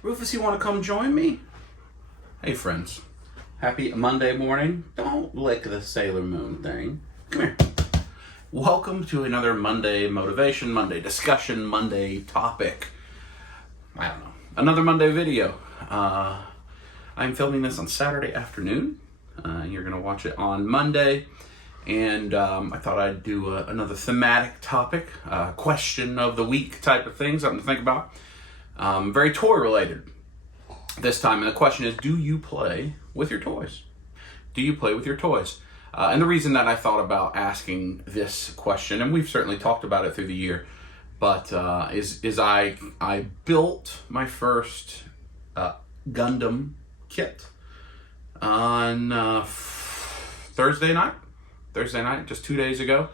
Rufus, you want to come join me? Hey, friends. Happy Monday morning. Don't lick the Sailor Moon thing. Come here. Welcome to another Monday motivation, Monday discussion, Monday topic. I don't know. Another Monday video. I'm filming this on Saturday afternoon. You're going to watch it on Monday. And I thought I'd do another thematic topic, question of the week type of thing, something to think about. Very toy related this time. And the question is, do you play with your toys? Do you play with your toys? And the reason that I thought about asking this question, and we've certainly talked about it through the year, but is I built my first Gundam kit on Thursday night, just 2 days ago.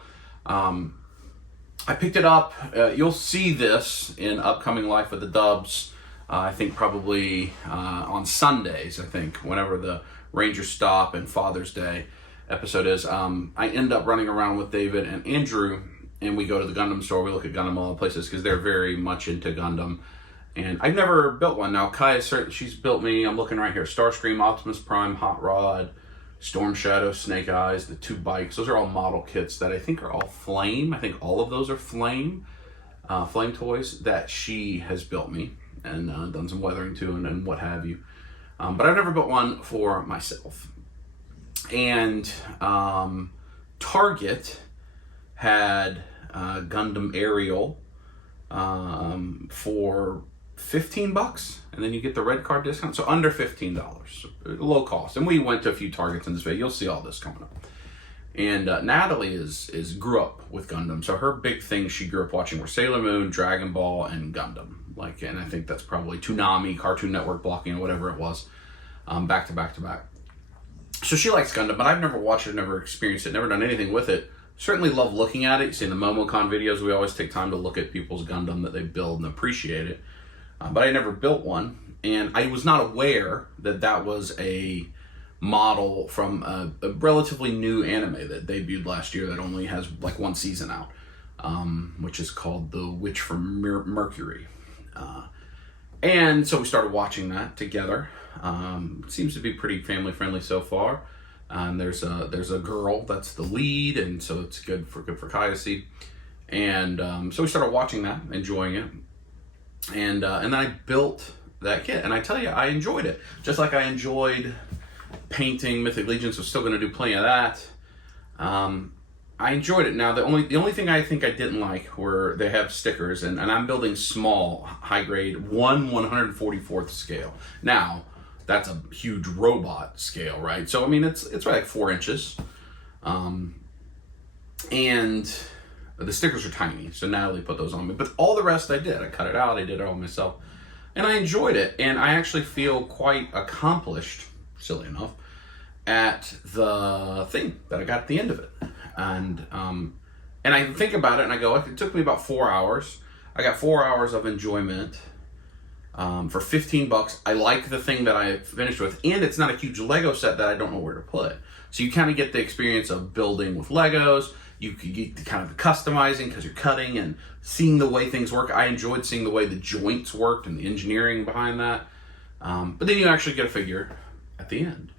I picked it up. You'll see this in upcoming Life with the Dubs. I think probably on Sundays, whenever the Rangers Stop and Father's Day episode is. I end up running around with David and Andrew, and we go to the Gundam store. We look at Gundam all the places because they're very much into Gundam. And I've never built one. Now, Kaya, she's built me, I'm looking right here, Starscream, Optimus Prime, Hot Rod, Storm Shadow, Snake Eyes, the 2 bikes. Those are all model kits that I think are all Flame. I think all of those are Flame toys that she has built me and done some weathering to and what have you. But I've never built one for myself. And Target had Gundam Aerial for $15, and then you get the red card discount, so under $15, low cost. And we went to a few Targets in this video. You'll see all this coming up. And Natalie grew up with Gundam, so her big thing she grew up watching were Sailor Moon, Dragon Ball, and Gundam. And I think that's probably Toonami, Cartoon Network blocking, whatever it was, back to back to back. So she likes Gundam, but I've never watched it, never experienced it, never done anything with it. Certainly love looking at it. You see in the MomoCon videos, we always take time to look at people's Gundam that they build and appreciate it. But I never built one, and I was not aware that that was a model from a relatively new anime that debuted last year that only has like 1 season out, which is called The Witch from Mercury. And so we started watching that together. It seems to be pretty family friendly so far. And there's a girl that's the lead, and so it's good for Kaya to see. And so we started watching that, enjoying it, and then I built that kit, and I tell you, I enjoyed it. Just like I enjoyed painting Mythic Legions, so still going to do plenty of that. I enjoyed it. Now the only thing I think I didn't like were they have stickers, and I'm building small, high grade 1/144th scale. Now that's a huge robot scale, right? So I mean it's right like 4 inches, and the stickers are tiny. So Natalie put those on me, but all the rest I did. I cut it out. I did it all myself, and I enjoyed it. And I actually feel quite accomplished, silly enough, at the thing that I got at the end of it. And I think about it and I go, it took me about 4 hours. I got 4 hours of enjoyment for $15. I like the thing that I finished with, and it's not a huge Lego set that I don't know where to put. So you kind of get the experience of building with Legos. You could get the kind of the customizing because you're cutting and seeing the way things work. I enjoyed seeing the way the joints worked and the engineering behind that. But then you actually get a figure at the end.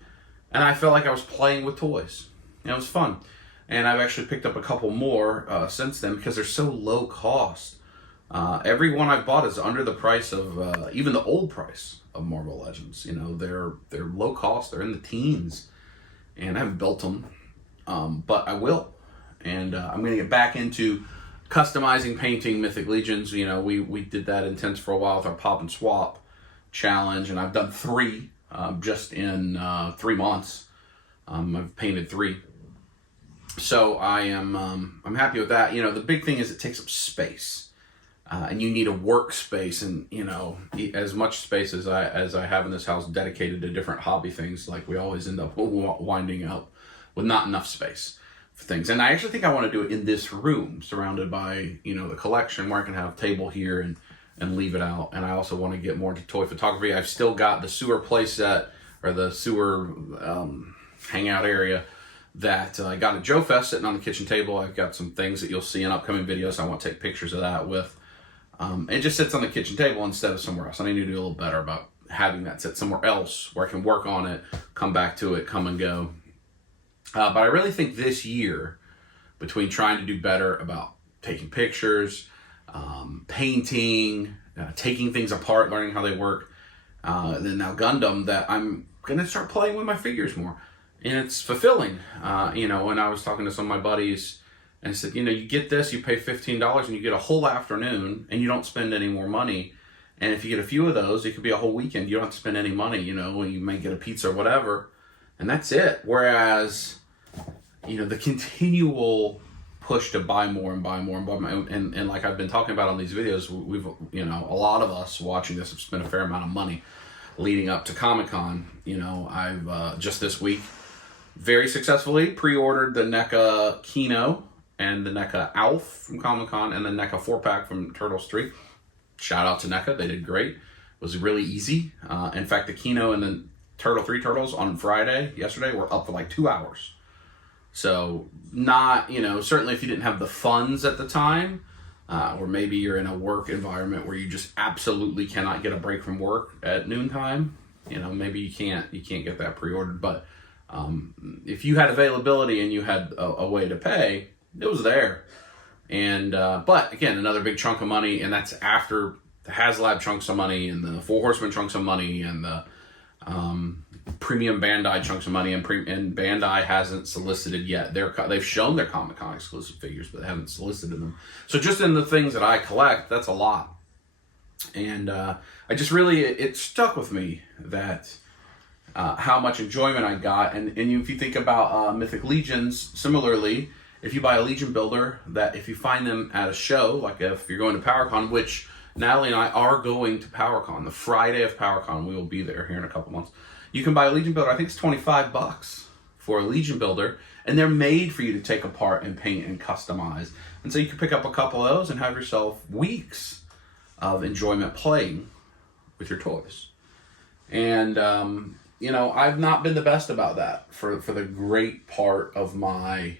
And I felt like I was playing with toys. And it was fun. And I've actually picked up a couple more since then because they're so low cost. Every one I've bought is under the price of even the old price of Marvel Legends. You know, they're low cost. They're in the teens. And I haven't built them, but I will. And I'm going to get back into customizing, painting Mythic Legions. You know, we did that intense for a while with our Pop and Swap challenge, and I've done 3 just in 3 months. I've painted 3. So I'm happy with that. You know, the big thing is it takes up space, and you need a workspace, and you know, as much space as I have in this house dedicated to different hobby things, like we always end up winding up with not enough space for things. And I actually think I want to do it in this room, surrounded by, you know, the collection, where I can have a table here and leave it out. And I also want to get more into toy photography. I've still got the sewer playset, or the sewer hangout area that I got at Joe Fest sitting on the kitchen table. I've got some things that you'll see in upcoming videos I want to take pictures of that with. It just sits on the kitchen table instead of somewhere else. I need to do a little better about having that sit somewhere else where I can work on it, come back to it, come and go. But I really think this year, between trying to do better about taking pictures, painting, taking things apart, learning how they work, and then now Gundam, that I'm going to start playing with my figures more. And it's fulfilling. When I was talking to some of my buddies, and I said, you get this, you pay $15 and you get a whole afternoon and you don't spend any more money. And if you get a few of those, it could be a whole weekend. You don't have to spend any money, when you may get a pizza or whatever. And that's it. Whereas, the continual push to buy more and buy more and buy more. And like I've been talking about on these videos, we've, a lot of us watching this have spent a fair amount of money leading up to Comic-Con. I've just this week very successfully pre-ordered the NECA Kino and the NECA Alf from Comic-Con and the NECA 4-pack from Turtles 3. Shout out to NECA, they did great. It was really easy. In fact, the Kino and the Turtle 3 Turtles on yesterday, were up for like 2 hours. So not, certainly if you didn't have the funds at the time, or maybe you're in a work environment where you just absolutely cannot get a break from work at noontime, maybe you can't get that pre-ordered. But if you had availability and you had a way to pay, it was there. And but again, another big chunk of money, and that's after the HasLab chunks of money and the Four Horsemen chunks of money and the premium Bandai chunks of money, and Bandai hasn't solicited yet. They've shown their Comic-Con exclusive figures, but they haven't solicited them. So just in the things that I collect, that's a lot. And I just really, it stuck with me that how much enjoyment I got. And if you think about Mythic Legions, similarly, if you buy a Legion builder, that if you find them at a show, like if you're going to PowerCon, which Natalie and I are going to PowerCon, the Friday of PowerCon, we will be there here in a couple months. You can buy a Legion builder, I think it's $25 for a Legion builder, and they're made for you to take apart and paint and customize. And so you can pick up a couple of those and have yourself weeks of enjoyment playing with your toys. And, I've not been the best about that for the great part of my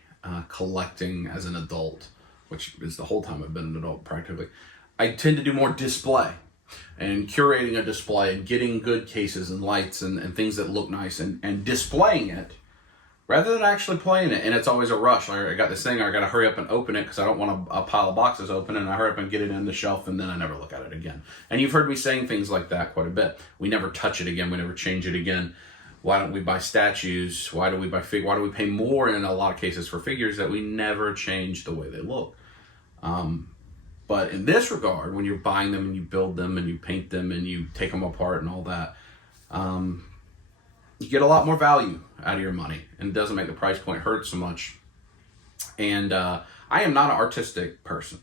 collecting as an adult, which is the whole time I've been an adult practically. I tend to do more display and curating a display and getting good cases and lights and things that look nice and displaying it rather than actually playing it. And it's always a rush. I got this thing, I got to hurry up and open it because I don't want a pile of boxes open, and I hurry up and get it in the shelf, and then I never look at it again. And you've heard me saying things like that quite a bit. We never touch it again. We never change it again. Why don't we buy statues? Why do we buy why do we pay more in a lot of cases for figures that we never change the way they look? But in this regard, when you're buying them and you build them and you paint them and you take them apart and all that, you get a lot more value out of your money, and it doesn't make the price point hurt so much. And I am not an artistic person,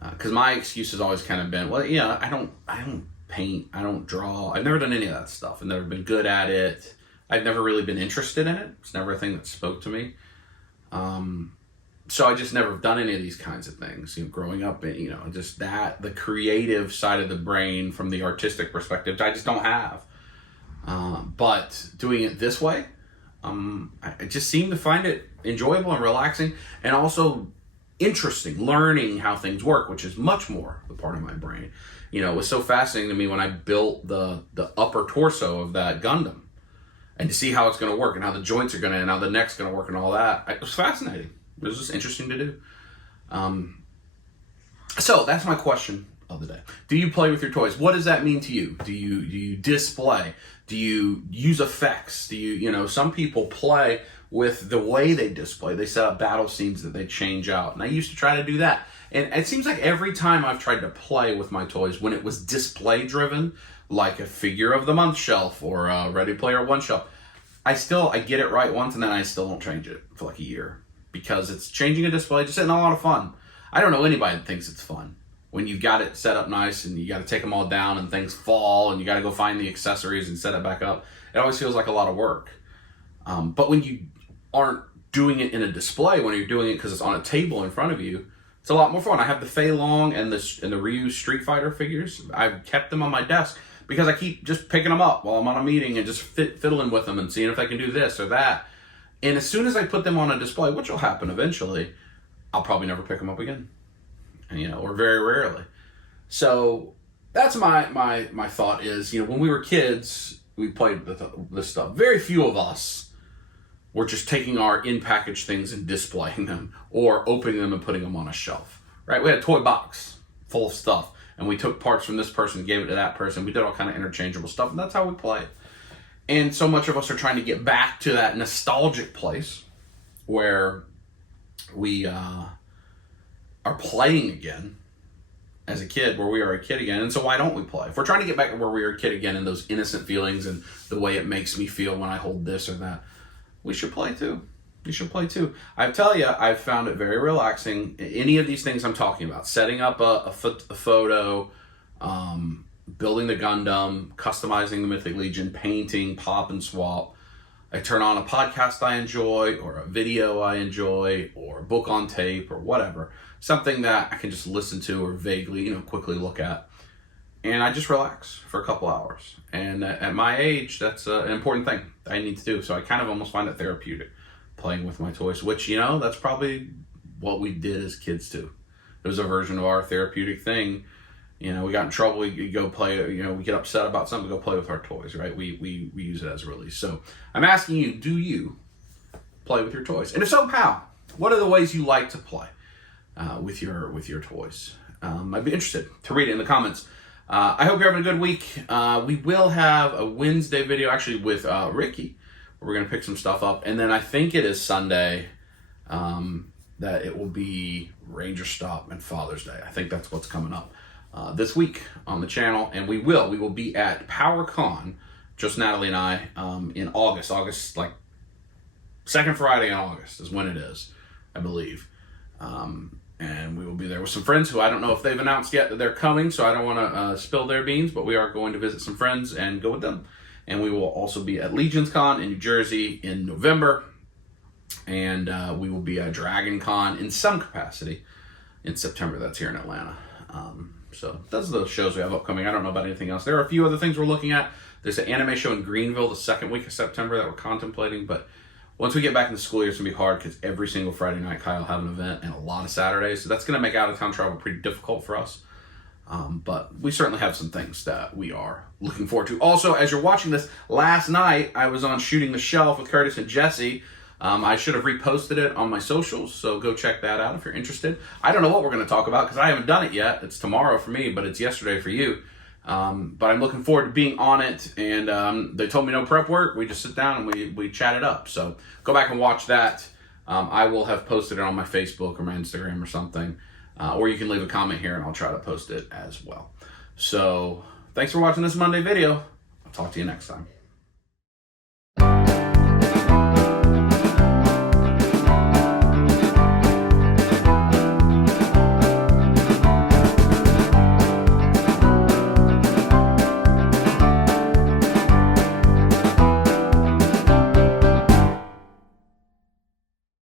because my excuse has always kind of been, well, I don't paint, I don't draw, I've never done any of that stuff. I've never been good at it. I've never really been interested in it. It's never a thing that spoke to me. So I just never done any of these kinds of things, growing up, and, just the creative side of the brain from the artistic perspective, I just don't have. But doing it this way, I just seem to find it enjoyable and relaxing, and also interesting, learning how things work, which is much more the part of my brain. It was so fascinating to me when I built the upper torso of that Gundam, and to see how it's going to work and how the joints are going to, and how the neck's going to work and all that. It was fascinating. It was just interesting to do. So that's my question of the day. Do you play with your toys? What does that mean to you? Do you display? Do you use effects? Do you, some people play with the way they display. They set up battle scenes that they change out. And I used to try to do that. And it seems like every time I've tried to play with my toys, when it was display driven, like a figure of the month shelf or a Ready Player One shelf, I get it right once and then I still don't change it for like a year. Because it's changing a display, just isn't a lot of fun. I don't know anybody that thinks it's fun. When you've got it set up nice and you got to take them all down and things fall and you got to go find the accessories and set it back up, it always feels like a lot of work. But when you aren't doing it in a display, when you're doing it because it's on a table in front of you, it's a lot more fun. I have the Fei Long and the Ryu Street Fighter figures. I've kept them on my desk because I keep just picking them up while I'm on a meeting and just fiddling with them and seeing if I can do this or that. And as soon as I put them on a display, which will happen eventually, I'll probably never pick them up again. Or very rarely. So that's my thought is, when we were kids, we played this stuff. Very few of us were just taking our in-package things and displaying them or opening them and putting them on a shelf, right? We had a toy box full of stuff, and we took parts from this person, gave it to that person. We did all kind of interchangeable stuff, and that's how we played. And so much of us are trying to get back to that nostalgic place where we are playing again as a kid, where we are a kid again. And so why don't we play? If we're trying to get back to where we were a kid again and those innocent feelings and the way it makes me feel when I hold this or that, we should play too. You should play too. I tell you, I've found it very relaxing. Any of these things I'm talking about, setting up a photo, building the Gundam, customizing the Mythic Legion, painting, pop and swap. I turn on a podcast I enjoy, or a video I enjoy, or a book on tape, or whatever. Something that I can just listen to or vaguely, quickly look at. And I just relax for a couple hours. And at my age, that's an important thing I need to do. So I kind of almost find it therapeutic, playing with my toys, which, that's probably what we did as kids too. It was a version of our therapeutic thing. We got in trouble, we go play, we get upset about something, we go play with our toys, right? We use it as a release. So I'm asking you, do you play with your toys? And if so, how? What are the ways you like to play with your toys? I'd be interested to read it in the comments. I hope you're having a good week. We will have a Wednesday video actually with Ricky. We're going to pick some stuff up. And then I think it is Sunday that it will be Ranger Stop and Father's Day. I think that's what's coming up this week on the channel. And we will be at PowerCon, just Natalie and I, in August, like second Friday in August is when it is, I believe. And we will be there with some friends who I don't know if they've announced yet that they're coming, so I don't want to spill their beans, but we are going to visit some friends and go with them. And we will also be at Legions Con in New Jersey in November. And we will be at Dragon Con in some capacity in September. That's here in Atlanta. So those are the shows we have upcoming. I don't know about anything else. There are a few other things we're looking at. There's an anime show in Greenville the second week of September that we're contemplating, but once we get back in the school year, it's going to be hard because every single Friday night, Kyle will have an event and a lot of Saturdays. So that's going to make out-of-town travel pretty difficult for us. But we certainly have some things that we are looking forward to. Also, as you're watching this, last night I was on Shooting the Shelf with Curtis and Jesse. I should have reposted it on my socials, so go check that out if you're interested. I don't know what we're going to talk about because I haven't done it yet. It's tomorrow for me, but it's yesterday for you. But I'm looking forward to being on it, and they told me no prep work. We just sit down and we chat it up. So go back and watch that. I will have posted it on my Facebook or my Instagram or something, or you can leave a comment here and I'll try to post it as well. So thanks for watching this Monday video. I'll talk to you next time.